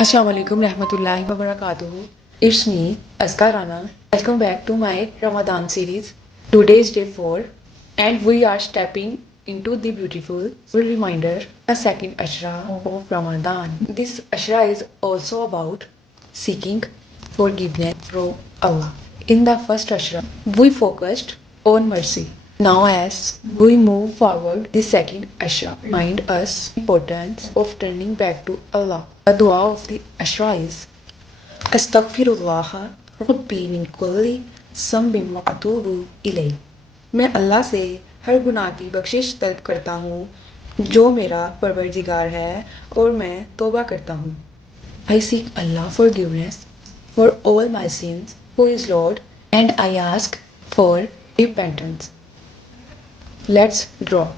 Assalamualaikum rahmatullahi wa barakatuhu. It's me, Aska Rana. Welcome back to my Ramadan series. Today is day 4 and we are stepping into the beautiful reminder, a second Ashra of Ramadan. This Ashra is also about seeking forgiveness from Allah. In the first Ashra, we focused on mercy. Now as we move forward, the second Ashra remind us importance of turning back to Allah. The dua of the Ashra is Astaghfirullah Rabbi min kulli zambin wa atubu ilayh. मैं अल्लाह से हर गुनाह की बख्शिश तलब करता हूँ जो मेरा परवरदिगार है और मैं तौबा करता हूँ. I seek Allah forgiveness for all my sins, who is Lord, and I ask for repentance. Let's draw.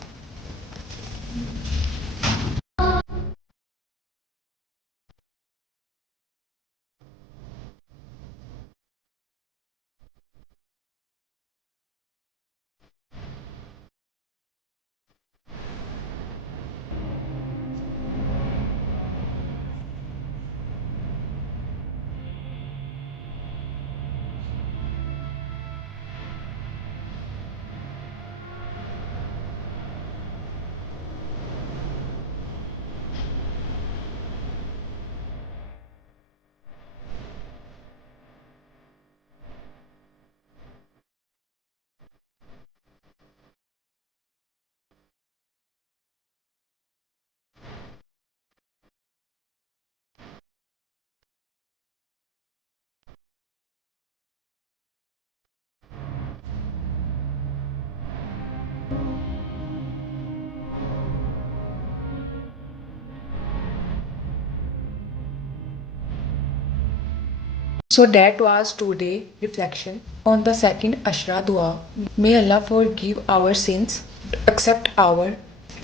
So that was today reflection on the second Ashra Dua. May Allah forgive our sins, accept our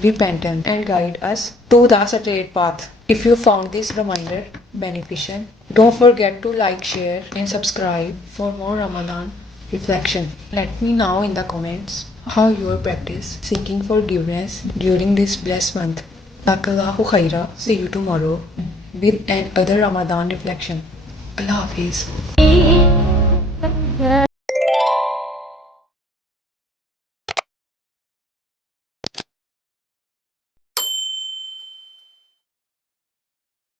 repentance and guide us to the straight path. If you found this reminder beneficial, don't forget to like, share and subscribe for more Ramadan reflection. Let me know in the comments how you practice seeking forgiveness during this blessed month. Jazakallahu khaira. See you tomorrow with another Ramadan reflection. Allah Hafiz.